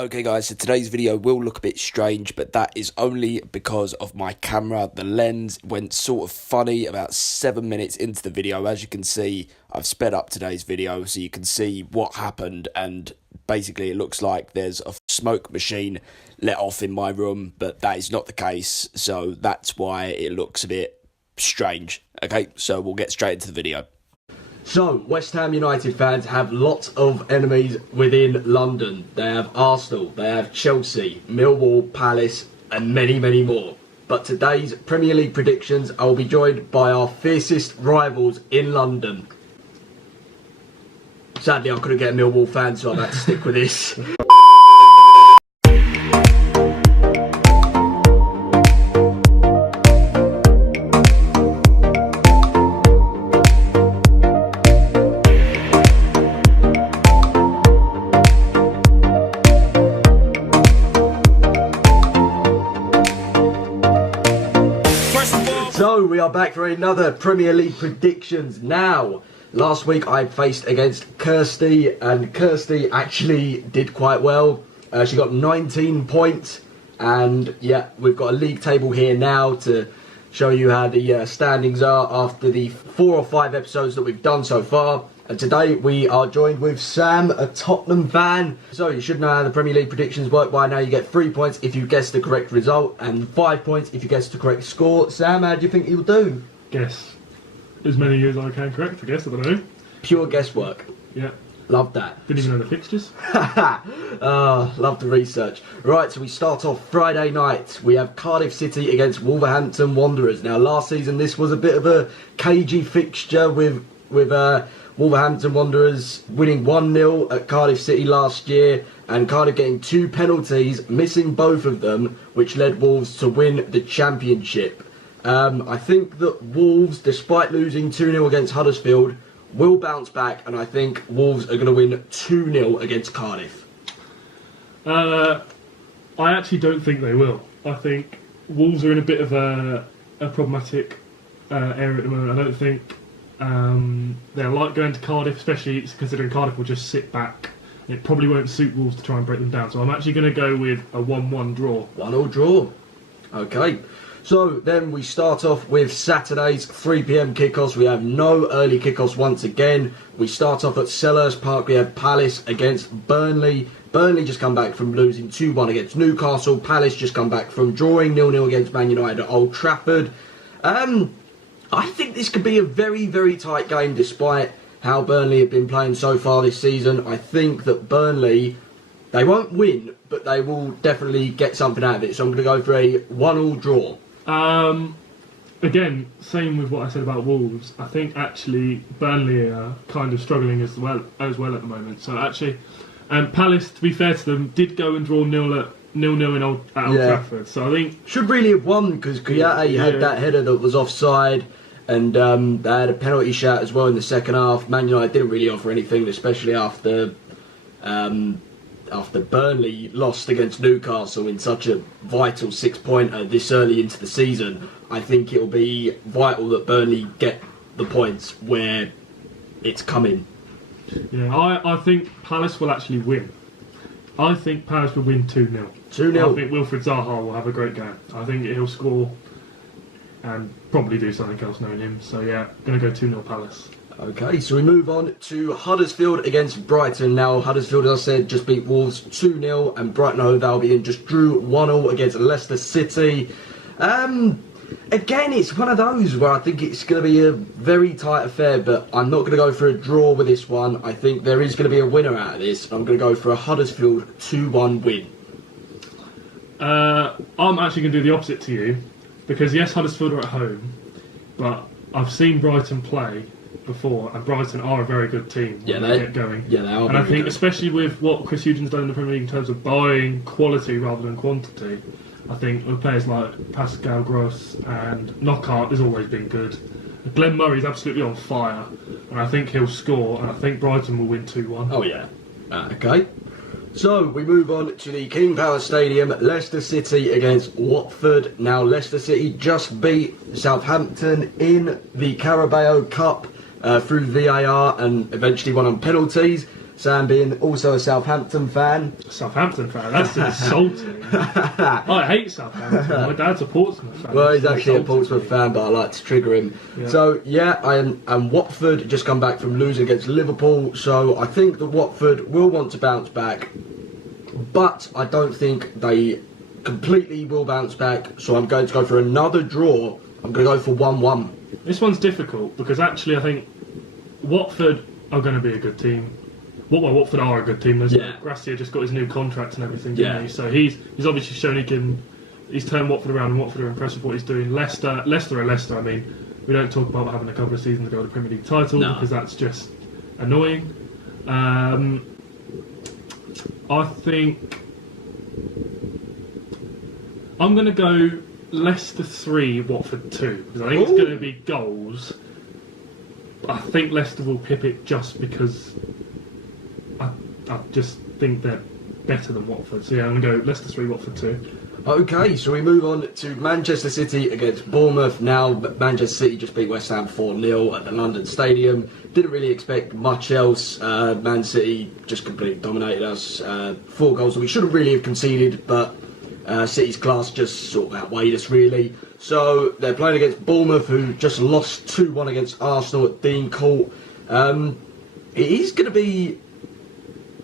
Okay guys, so today's video will look a bit strange, but that is only because of my camera. The lens went sort of funny about 7 minutes into the video. As you can see, I've sped up today's video so you can see what happened, and basically it looks like there's a smoke machine let off in my room, but that is not the case, so that's why it looks a bit strange. Okay, so we'll get straight into the video. So, West Ham United fans have lots of enemies within London. They have Arsenal, they have Chelsea, Millwall, Palace, and many, many more. But today's Premier League predictions, I will be joined by our fiercest rivals in London. Sadly, I couldn't get a Millwall fan, so I've had to stick with this. So, we are back for another Premier League predictions now. Last week I faced against Kirsty, and Kirsty actually did quite well. She got 19 points, and yeah, we've got a league table here now to show you how the standings are after the 4 or 5 episodes that we've done so far. And today we are joined with Sam, a Tottenham fan. So you should know how the Premier League predictions work by now. You get 3 points if you guess the correct result and 5 points if you guess the correct score. Sam, how do you think you'll do? Guess as many as I can correct, I guess, I don't know. Pure guesswork. Yeah. Love that. Didn't even know the fixtures. Love the research. Right, so we start off Friday night. We have Cardiff City against Wolverhampton Wanderers. Now, last season this was a bit of a cagey fixture with Wolverhampton Wanderers winning 1-0 at Cardiff City last year, and Cardiff getting 2 penalties, missing both of them, which led Wolves to win the championship. I think that Wolves, despite losing 2-0 against Huddersfield, will bounce back, and I think Wolves are going to win 2-0 against Cardiff. I actually don't think they will. I think Wolves are in a bit of a problematic area at the moment. I don't think they're like going to Cardiff, especially considering Cardiff will just sit back. It probably won't suit Wolves to try and break them down, so I'm actually going to go with a 1-1 draw. 1-1 draw. Okay. So then we start off with Saturday's 3 PM kickoffs. We have no early kickoffs once again. We start off at Selhurst Park. We have Palace against Burnley. Burnley just come back from losing 2-1 against Newcastle. Palace just come back from drawing 0-0 against Man United at Old Trafford. I think this could be a very, very tight game despite how Burnley have been playing so far this season. I think that Burnley, they won't win, but they will definitely get something out of it. So I'm going to go for a 1-1 draw. Again, same with what I said about Wolves. I think actually Burnley are kind of struggling as well at the moment. So actually, Palace, to be fair to them, did go and draw 0-0 at Old Trafford. So I think should really have won because Kouyaté had that header that was offside, and they had a penalty shot as well in the second half. Man United didn't really offer anything, especially after Burnley lost against Newcastle in such a vital 6-pointer this early into the season. I think it'll be vital that Burnley get the points where it's coming. Yeah, I think Palace will actually win. I think Palace will win 2-0. 2-0. I think Wilfried Zaha will have a great game. I think he'll score and probably do something else knowing him. So yeah, going to go 2-0 Palace. Okay, so we move on to Huddersfield against Brighton. Now, Huddersfield, as I said, just beat Wolves 2-0, and Brighton Hove Albion just drew 1-0 against Leicester City. Again, it's one of those where I think it's going to be a very tight affair, but I'm not going to go for a draw with this one. I think there is going to be a winner out of this. I'm going to go for a Huddersfield 2-1 win. I'm actually going to do the opposite to you, because yes, Huddersfield are at home, but I've seen Brighton play before, and Brighton are a very good team when they get going. Yeah, they are. And I think, especially with what Chris Hughton's done in the Premier League in terms of buying quality rather than quantity, I think with players like Pascal Gross and Knockaert has always been good. Glenn Murray's absolutely on fire, and I think he'll score, and I think Brighton will win 2-1. Oh yeah. Okay. So we move on to the King Power Stadium, Leicester City against Watford. Now Leicester City just beat Southampton in the Carabao Cup through VAR and eventually won on penalties. Sam being also a Southampton fan. Southampton fan, that's insulting. I hate Southampton. My dad's a Portsmouth fan. Well, he's actually a Portsmouth fan, but I like to trigger him. Yeah. So, and Watford just come back from losing against Liverpool, so I think that Watford will want to bounce back, but I don't think they completely will bounce back, so I'm going to go for another draw. I'm going to go for 1-1. This one's difficult, because actually I think Watford are going to be a good team. Well, Watford are a good team. Gracia just got his new contract and everything, didn't he? So he's obviously shown he's turned Watford around, and Watford are impressed with what he's doing. Leicester. I mean, we don't talk about having a couple of seasons ago with the Premier League title because that's just annoying. I think I'm going to go Leicester 3, Watford 2, because I think it's going to be goals. I think Leicester will pip it just because I just think they're better than Watford. So yeah, I'm going to go Leicester 3, Watford 2. Okay, so we move on to Manchester City against Bournemouth. Now, Manchester City just beat West Ham 4-0 at the London Stadium. Didn't really expect much else. Man City just completely dominated us. 4 goals that we shouldn't really have conceded, but City's class just sort of outweighed us, really. So they're playing against Bournemouth, who just lost 2-1 against Arsenal at Dean Court. It is going to be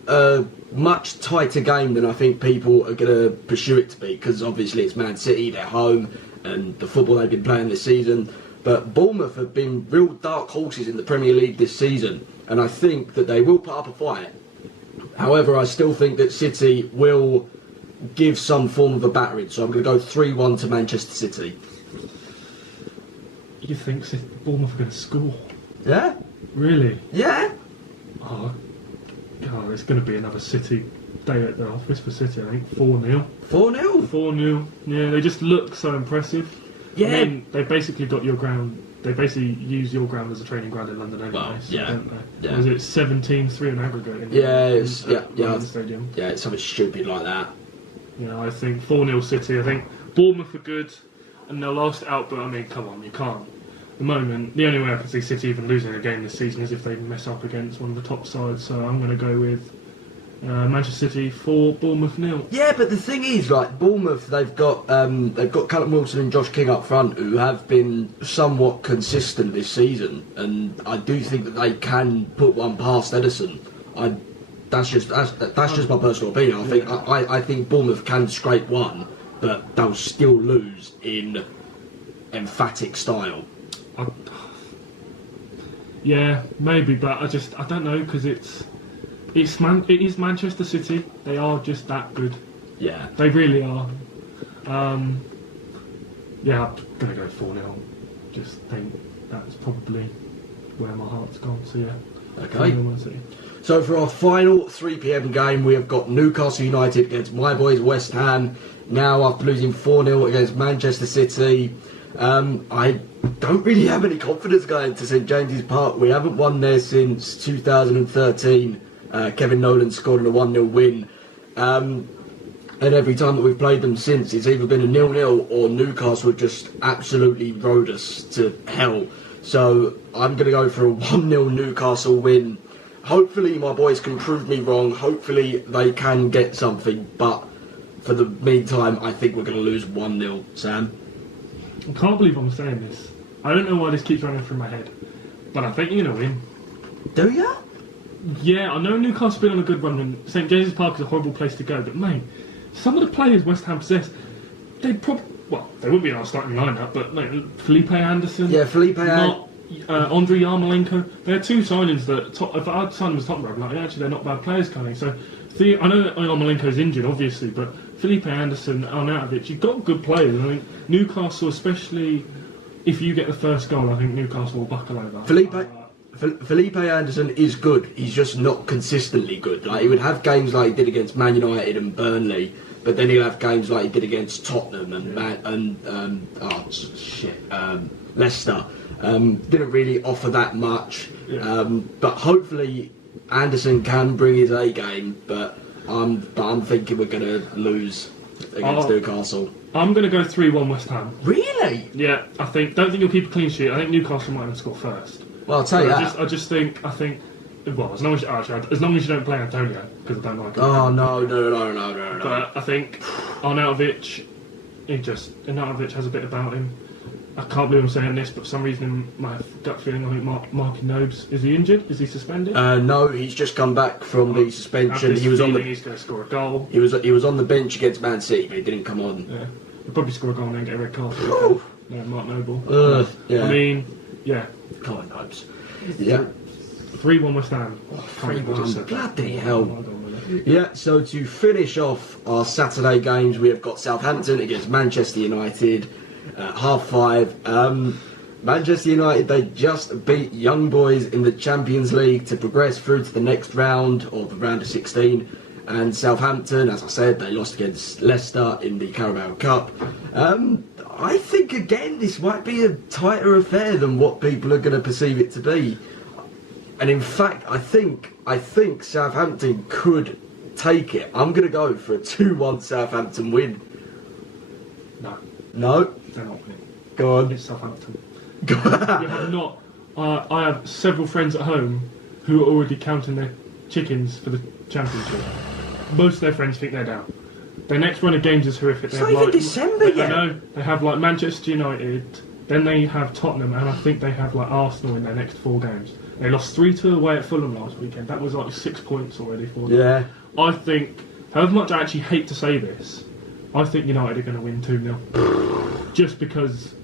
a much tighter game than I think people are going to pursue it to be, because obviously it's Man City, they're home, and the football they've been playing this season. But Bournemouth have been real dark horses in the Premier League this season, and I think that they will put up a fight. However, I still think that City will give some form of a battering, so I'm going to go 3-1 to Manchester City. You think Bournemouth are going to score? Yeah? Really? Yeah? Oh, God, it's going to be another City day at the office for City, I think. 4-0. 4-0? 4-0. Yeah, they just look so impressive. Yeah. I mean, they basically got your ground. They basically use your ground as a training ground in London anyway. Well, yeah. Don't they? Yeah. Was it 17-3 on aggregate? In London Stadium. Yeah, it's something stupid like that. You know, I think 4-0 City. I think Bournemouth are good, and they'll last it out. But I mean, come on, you can't. At the moment, the only way I can see City even losing a game this season is if they mess up against one of the top sides. So I'm going to go with Manchester City 4, Bournemouth 0. Yeah, but the thing is, like Bournemouth, they've got Callum Wilson and Josh King up front, who have been somewhat consistent this season, and I do think that they can put one past Edison. That's just my personal opinion. I think Bournemouth can scrape one, but they'll still lose in emphatic style. Yeah, maybe, but I don't know, because it is Manchester City. They are just that good. Yeah, they really are. Yeah, I'm gonna go 4-0. Just think that's probably where my heart's gone. So yeah. Okay. So for our final 3 PM game, we have got Newcastle United against my boys West Ham. Now, after losing 4-0 against Manchester City, I don't really have any confidence going to St James's Park. We haven't won there since 2013. Kevin Nolan scored in a 1-0 win. And every time that we've played them since, it's either been a 0-0 or Newcastle just absolutely rode us to hell. So I'm going to go for a 1-0 Newcastle win. Hopefully my boys can prove me wrong. Hopefully they can get something. But for the meantime, I think we're going to lose 1-0. Sam? I can't believe I'm saying this. I don't know why this keeps running through my head, but I think you're going to win. Do ya? Yeah, I know Newcastle's been on a good run, and St James's Park is a horrible place to go, but mate, some of the players West Ham possess, they wouldn't be in our starting lineup, but like Felipe Anderson, Andriy Yarmolenko, they're 2 signings that, if I had signed them as top row, actually they're not bad players, kind of. So, I know Yarmolenko's injured, obviously, but Felipe Anderson, Arnautovic, you've got good players. I think Newcastle, especially if you get the first goal, I think Newcastle will buckle over. Felipe Anderson is good. He's just not consistently good. Like, he would have games like he did against Man United and Burnley, but then he'll have games like he did against Tottenham and Leicester. Didn't really offer that much. Yeah. But hopefully Anderson can bring his A game. But I'm thinking we're going to lose against Newcastle. I'm going to go 3-1 West Ham. Really? Yeah, don't think you'll keep a clean sheet. I think Newcastle might have score first. Well, I'll tell you that. I think Well, as long as you don't play Antonio, because I don't like him. Oh no. But I think Arnautovic has a bit about him. I can't believe I'm saying this, but for some reason, in my gut feeling, I think Marky Nobes, is he injured? Is he suspended? No, he's just come back from the suspension. He's going to score a goal. He was on the bench against Man City, but he didn't come on. Yeah, he'll probably score a goal and then get a red card. No, Mark Noble. Yeah. I mean, yeah. Come on, Nobes. Yeah. 3-1 West Ham. 3-1. Bloody hell. Yeah, so to finish off our Saturday games, we have got Southampton against Manchester United at 5:30. Manchester United, they just beat Young Boys in the Champions League to progress through to the next round, or the round of 16. And Southampton, as I said, they lost against Leicester in the Carabao Cup. I think, again, this might be a tighter affair than what people are going to perceive it to be. And in fact, I think Southampton could take it. I'm going to go for a 2-1 Southampton win. No? They're not winning. Go on. It's Southampton. We have not. I have several friends at home who are already counting their chickens for the championship. Most of their friends think they're down. Their next run of games is horrific. It's not even December yet. I know. They have like Manchester United, then they have Tottenham, and I think they have like Arsenal in their next 4 games. They lost 3-2 away at Fulham last weekend. That was like 6 points already for them. Yeah. I think, however much I actually hate to say this, I think United are going to win 2-0. Just because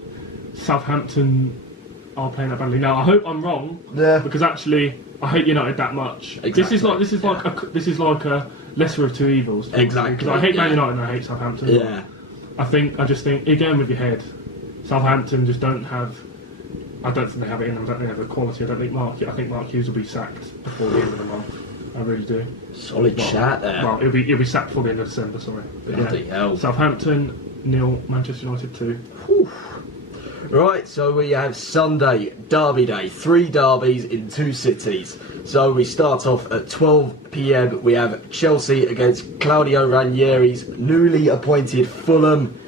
Southampton are playing that badly. Now I hope I'm wrong. Yeah. Because actually, I hate United that much. Exactly. This is like a lesser of two evils. Exactly. Because I hate Man United and I hate Southampton. Yeah. I just think again with your head, Southampton just don't have. I don't think they have it in them. I don't think they have the quality. I think Mark Hughes will be sacked before the end of the month. I really do. Solid chat there. Well, he'll be sacked before the end of December. Sorry. But Bloody hell. Southampton 0, Manchester United 2. Whew. Right, so we have Sunday, Derby Day, 3 derbies in 2 cities. So we start off at 12 PM. We have Chelsea against Claudio Ranieri's newly appointed Fulham.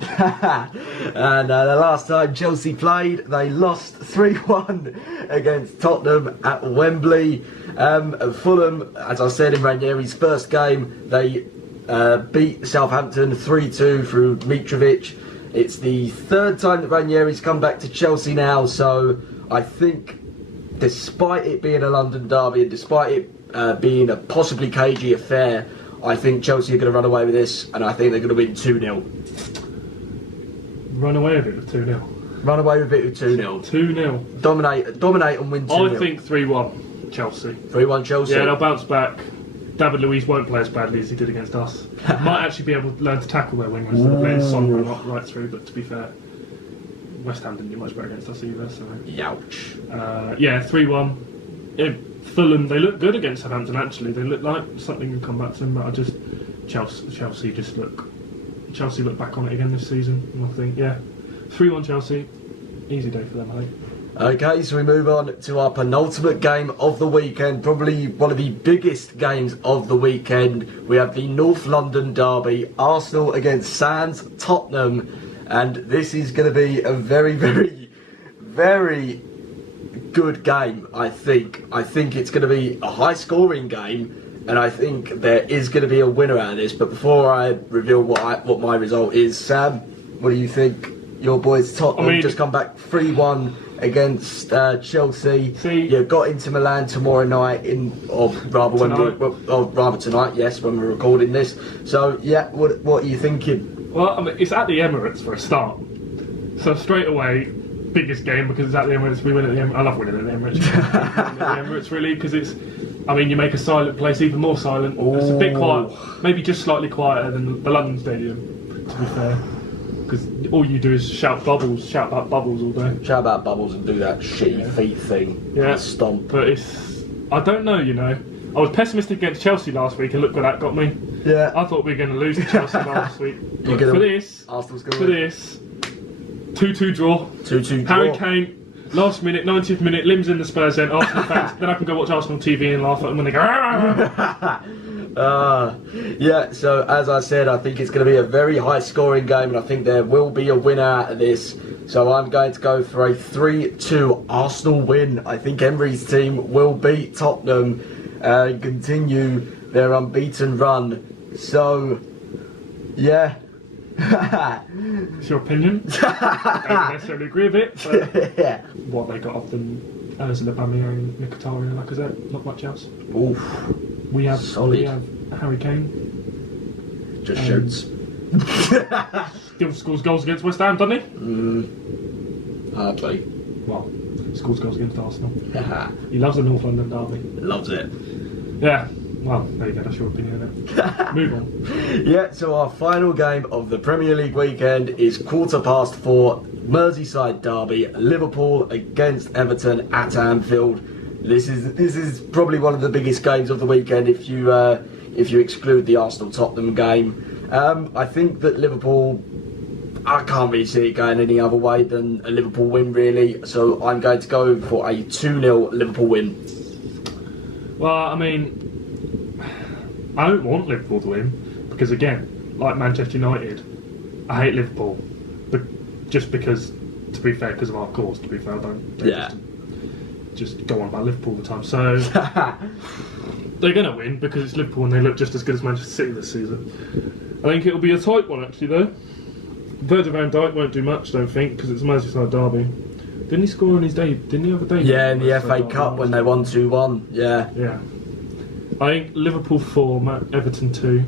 And the last time Chelsea played, they lost 3-1 against Tottenham at Wembley. Fulham, as I said in Ranieri's first game, they beat Southampton 3-2 through Mitrovic. It's the 3rd time that Ranieri's come back to Chelsea now, so I think despite it being a London derby and despite it being a possibly cagey affair, I think Chelsea are going to run away with this, and I think they're going to win 2-0. Run away with it with 2-0. Run away with it with 2-0. 2-0. Dominate and win 2-0. I think 3-1 Chelsea. 3-1 Chelsea. Yeah, they'll bounce back. David Luiz won't play as badly as he did against us. Might actually be able to learn to tackle their wingers instead of letting Son run right through, but to be fair, West Ham didn't do much better against us either, so... Youch. Yeah, 3-1. Fulham, they look good against Southampton actually. They look like something can come back to them, but Chelsea look back on it again this season, and I think, 3-1 Chelsea, easy day for them, I think. Okay, so we move on to our penultimate game of the weekend, probably one of the biggest games of the weekend. We have the North London derby, Arsenal against Sans Tottenham, and this is going to be a very, very, very good game, I think. I think it's going to be a high-scoring game, and I think there is going to be a winner out of this. But before I reveal what my result is, Sam, what do you think? Your boys Tottenham just come back 3-1 against Chelsea. You got into Milan tomorrow night, rather tonight. Yes, when we're recording this. So yeah, what are you thinking? Well, I mean, it's at the Emirates for a start. So straight away, biggest game because it's at the Emirates. We win at the Emirates. I love winning at the Emirates. At the Emirates really because it's. I mean, you make a silent place even more silent. Ooh. It's a bit quiet, maybe just slightly quieter than the London Stadium, to be fair. Because all you do is shout about bubbles all day. Shout about bubbles and do that shitty feet thing. Yeah. Stomp. But I don't know, I was pessimistic against Chelsea last week and look where that got me. Yeah. I thought we were going to lose to Chelsea last week. But for this, 2-2 draw. 2-2 draw. Harry Kane. Last minute, 90th minute, limbs in the Spurs end, Arsenal fans. Then I can go watch Arsenal TV and laugh at them when they go. Yeah, so as I said, I think it's going to be a very high scoring game, and I think there will be a winner out of this. So I'm going to go for a 3-2 Arsenal win. I think Emery's team will beat Tottenham and continue their unbeaten run. So, yeah. It's your opinion. I don't necessarily agree with it, but Yeah. what they got off them, Ozil, Aubameyang, Mkhitaryan and Lacazette, not much else. Oof. We have Solid. Harry Kane. Just shoots. Still scores goals against West Ham, doesn't he? Hardly. Well, scores goals against Arsenal. He loves the North London derby. Loves it. Yeah. Well, there you go, that's your opinion, innit? Move on. Yeah, so our final game of the Premier League weekend is 4:15 Merseyside derby, Liverpool against Everton at Anfield. This is probably one of the biggest games of the weekend if you exclude the Arsenal-Tottenham game. I think that Liverpool, I can't really see it going any other way than a Liverpool win, really. So I'm going to go for a 2-0 Liverpool win. Well, I mean, I don't want Liverpool to win because, again, like Manchester United, I hate Liverpool, but just because, to be fair, because of our cause. To be fair, I don't Yeah. just go on about Liverpool all the time. So they're going to win because it's Liverpool and they look just as good as Manchester City this season. I think it'll be a tight one, actually, though. Virgil van Dijk won't do much, I don't think, because it's a Merseyside derby. Didn't he score on his day? Didn't he have a day? Yeah, in the FA Cup when they won 2-1. Yeah. Yeah. I think Liverpool 4, Everton 2.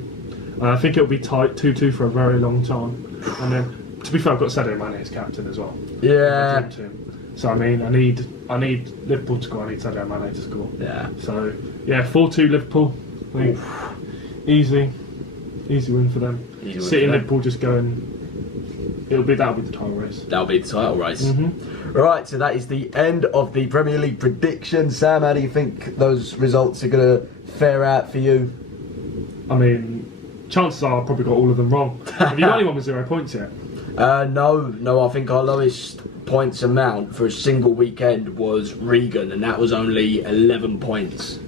I think it'll be tight, 2-2 for a very long time. And then, to be fair, I've got Sadio Mane as captain as well. Yeah. So I mean, I need Liverpool to score. I need Sadio Mane to score. Yeah. So yeah, 4-2 Liverpool. I think easy win for them. City and Liverpool just going. That'll be the title race. That'll be the title race. Mm-hmm. Right, so that is the end of the Premier League prediction. Sam, how do you think those results are going to fare out for you? I mean, chances are I've probably got all of them wrong. Have you got anyone with 0 points yet? No, I think our lowest points amount for a single weekend was Regan, and that was only 11 points.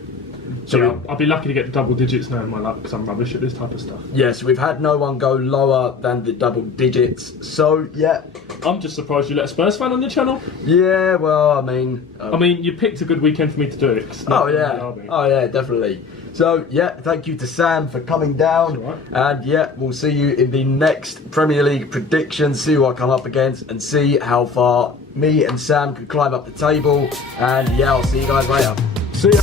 So I'll be lucky to get double digits now in my luck because I'm rubbish at this type of stuff. Yes, we've had no one go lower than the double digits. So, yeah. I'm just surprised you let a Spurs fan on your channel. Yeah, well, I mean, you picked a good weekend for me to do it. 'Cause it's not Oh, yeah, definitely. So, yeah, thank you to Sam for coming down. That's all right. And, yeah, we'll see you in the next Premier League predictions, see who I come up against, and see how far me and Sam can climb up the table. And, yeah, I'll see you guys later. See ya.